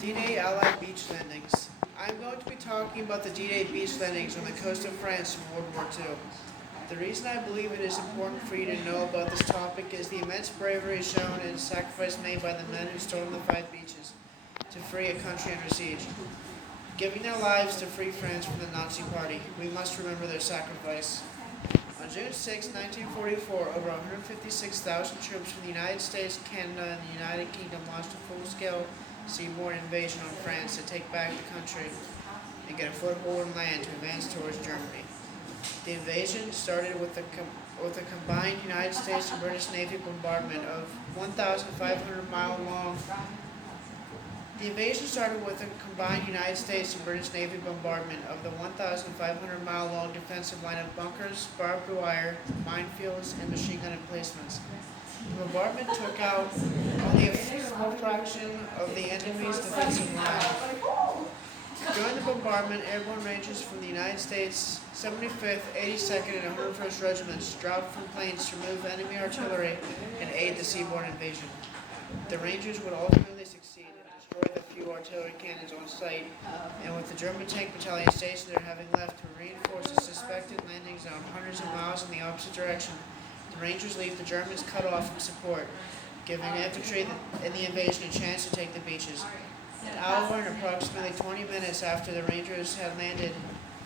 D-Day Allied beach landings. I'm going to be talking about the D-Day beach landings on the coast of France in World War II. The reason I believe it is important for you to know about this topic is the immense bravery shown and sacrifice made by the men who stormed the five beaches to free a country under siege. Giving their lives to free France from the Nazi Party, we must remember their sacrifice. On June 6, 1944, over 156,000 troops from the United States, Canada, and the United Kingdom launched a full-scale seaborne invasion on France to take back the country and get a foothold on land to advance towards Germany. The invasion started with a combined United States and British Navy bombardment of 1,500-mile-long. The invasion started with a combined United States and British Navy bombardment of the 1,500-mile-long defensive line of bunkers, barbed wire, minefields, and machine gun emplacements. The bombardment took out only a small fraction of the enemy's defensive line. During the bombardment, airborne rangers from the United States 75th, 82nd, and 101st Regiments dropped from planes to remove enemy artillery and aid the seaborne invasion. The Rangers would ultimately succeed and destroy the few artillery cannons on site, and with the German tank battalion stationed there having left to reinforce the suspected landing zone hundreds of miles in the opposite direction, the Rangers leave the Germans cut off from support, giving infantry in the invasion a chance to take the beaches. An hour and approximately 20 minutes after the Rangers had landed,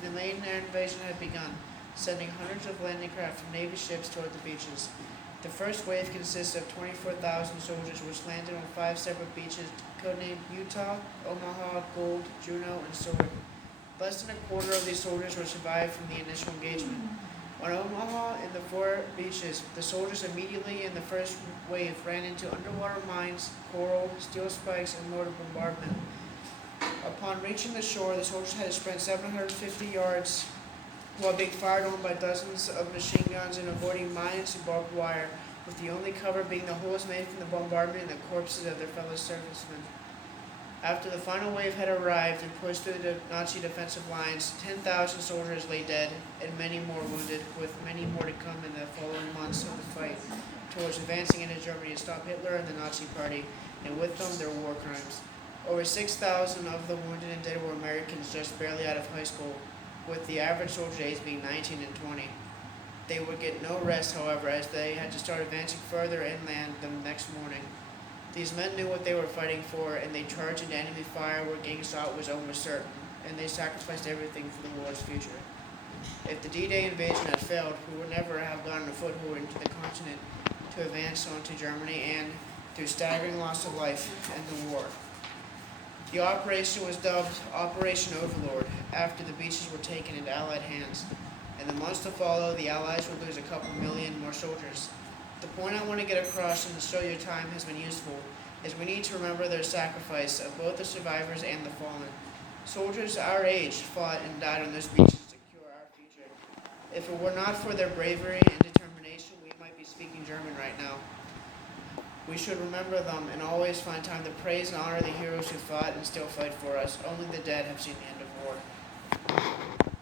the main air invasion had begun, sending hundreds of landing craft from Navy ships toward the beaches. The first wave consists of 24,000 soldiers which landed on 5 separate beaches, codenamed Utah, Omaha, Gold, Juno, and Sword. Less than a quarter of these soldiers were survived from the initial engagement. On Omaha and the 4 beaches, the soldiers immediately in the first wave ran into underwater mines, coral, steel spikes, and mortar bombardment. Upon reaching the shore, the soldiers had to sprint 750 yards while being fired on by dozens of machine guns and avoiding mines and barbed wire, with the only cover being the holes made from the bombardment and the corpses of their fellow servicemen. After the final wave had arrived and pushed through the Nazi defensive lines, 10,000 soldiers lay dead and many more wounded, with many more to come in the following months of the fight towards advancing into Germany to stop Hitler and the Nazi Party, and with them their war crimes. Over 6,000 of the wounded and dead were Americans just barely out of high school, with the average soldier age being 19 and 20. They would get no rest, however, as they had to start advancing further inland the next morning. These men knew what they were fighting for, and they charged into enemy fire where getting shot was almost certain, and they sacrificed everything for the war's future. If the D-Day invasion had failed, we would never have gotten a foothold into the continent to advance on to Germany and, through staggering loss of life, end the war. The operation was dubbed Operation Overlord after the beaches were taken into Allied hands. In the months to follow, the Allies would lose a couple million more soldiers. The point I want to get across, and to show your time has been useful, is we need to remember their sacrifice of both the survivors and the fallen. Soldiers our age fought and died on those beaches to secure our future. If it were not for their bravery and determination, we might be speaking German right now. We should remember them and always find time to praise and honor the heroes who fought and still fight for us. Only the dead have seen the end.